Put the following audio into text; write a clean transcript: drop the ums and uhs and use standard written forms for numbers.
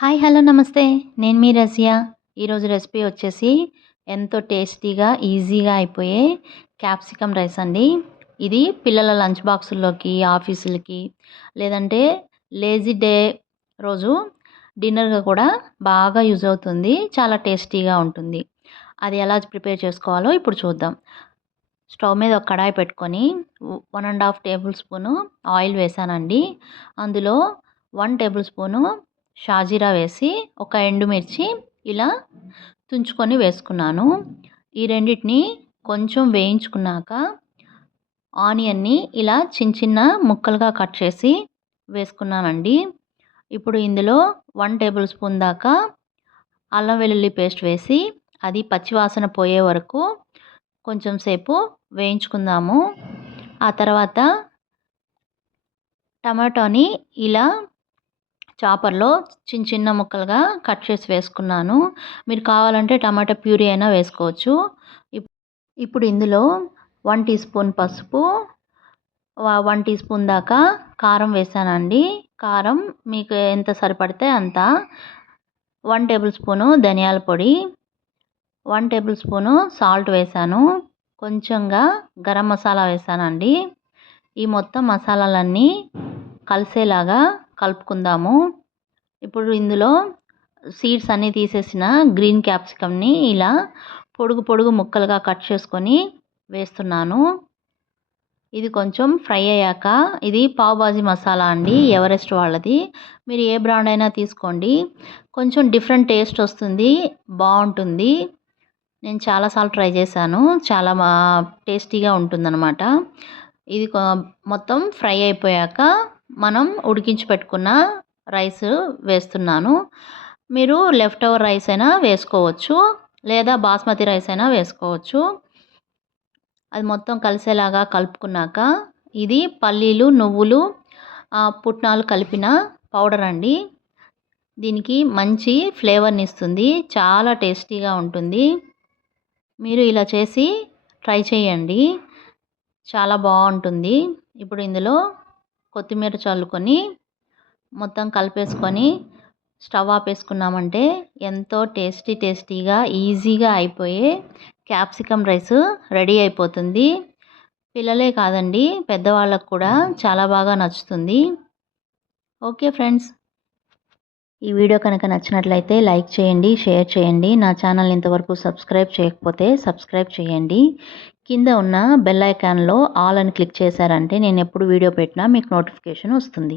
Hi hello నమస్తే. నేను మీ రజియా. ఈరోజు రెసిపీ వచ్చేసి ఎంతో టేస్టీగా, ఈజీగా అయిపోయే క్యాప్సికమ్ రైస్ అండి. ఇది పిల్లల లంచ్ బాక్సుల్లోకి, ఆఫీసులకి లేదంటే లేజీ డే రోజు డిన్నర్‌గా కూడా బాగా యూజ్ అవుతుంది. చాలా టేస్టీగా ఉంటుంది. అది ఎలా ప్రిపేర్ చేసుకోవాలో ఇప్పుడు చూద్దాం. స్టవ్ మీద ఒక కడాయి పెట్టుకొని 1 ½ టేబుల్ స్పూను ఆయిల్ వేసానండి. అందులో 1 టేబుల్ స్పూను షాజీరా వేసి ఒక ఎండుమిర్చి ఇలా తుంచుకొని వేసుకున్నాను. ఈ రెండిటిని కొంచెం వేయించుకున్నాక ఆనియన్ని ఇలా చిన్న చిన్న ముక్కలుగా కట్ చేసి వేసుకున్నానండి. ఇప్పుడు ఇందులో 1 టేబుల్ స్పూన్ దాకా అల్లం వెల్లుల్లి పేస్ట్ వేసి అది పచ్చివాసన పోయే వరకు కొంచెం సేపు వేయించుకుందాము. ఆ తర్వాత టమాటోని ఇలా చాపర్లో చిన్న చిన్న ముక్కలుగా కట్ చేసి వేసుకున్నాను. మీరు కావాలంటే టమాటా ప్యూరీ అయినా వేసుకోవచ్చు. ఇప్పుడు ఇందులో 1 టీ స్పూన్ పసుపు, 1 టీ స్పూన్ దాకా కారం వేసానండి. కారం మీకు ఎంత సరిపడితే అంత. 1 టేబుల్ స్పూను ధనియాల పొడి, 1 టేబుల్ స్పూను సాల్ట్ వేసాను. కొంచెంగా గరం మసాలా వేసానండి. ఈ మొత్తం మసాలాలన్నీ కలిసేలాగా కలుపుకుందాము. ఇప్పుడు ఇందులో సీడ్స్ అన్నీ తీసేసిన గ్రీన్ క్యాప్సికమ్ని ఇలా పొడుగు పొడుగు ముక్కలుగా కట్ చేసుకొని వేస్తున్నాను. ఇది కొంచెం ఫ్రై అయ్యాక, ఇది పావ్ బాజీ మసాలా అండి, ఎవరెస్ట్ వాళ్ళది. మీరు ఏ బ్రాండ్ అయినా తీసుకోండి. కొంచెం డిఫరెంట్ టేస్ట్ వస్తుంది, బాగుంటుంది. నేను చాలాసార్లు ట్రై చేశాను. చాలా టేస్టీగా ఉంటుందన్నమాట. ఇది మొత్తం ఫ్రై అయిపోయాక మనం ఉడికించి పెట్టుకున్న రైస్ వేస్తున్నాను. మీరు లెఫ్ట్ ఓవర్ రైస్ అయినా వేసుకోవచ్చు, లేదా బాస్మతి రైస్ అయినా వేసుకోవచ్చు. అది మొత్తం కలిసేలాగా కలుపుకున్నాక ఇది పల్లీలు, నువ్వులు, పుట్నాలు కలిపిన పౌడర్ అండి. దీనికి మంచి ఫ్లేవర్ని ఇస్తుంది, చాలా టేస్టీగా ఉంటుంది. మీరు ఇలా చేసి ట్రై చేయండి, చాలా బాగుంటుంది. ఇప్పుడు ఇందులో కొత్తిమీర చల్లుకొని మొత్తం కలిపేసుకొని స్టవ్ ఆపేసుకున్నామంటే ఎంతో టేస్టీగా ఈజీగా అయిపోయే క్యాప్సికమ్ రైస్ రెడీ అయిపోతుంది. పిల్లలే కాదండి, పెద్దవాళ్ళకు కూడా చాలా బాగా నచ్చుతుంది. ఓకే ఫ్రెండ్స్, ఈ వీడియో కనుక నచ్చినట్లయితే లైక్ చేయండి, షేర్ చేయండి. నా ఛానల్ ఇంతవరకు సబ్స్క్రైబ్ చేయకపోతే సబ్స్క్రైబ్ చేయండి. కింద ఉన్న బెల్ ఐకాన్లో ఆల్ అని క్లిక్ చేశారంటే నేను ఎప్పుడు వీడియో పెట్టినా మీకు నోటిఫికేషన్ వస్తుంది.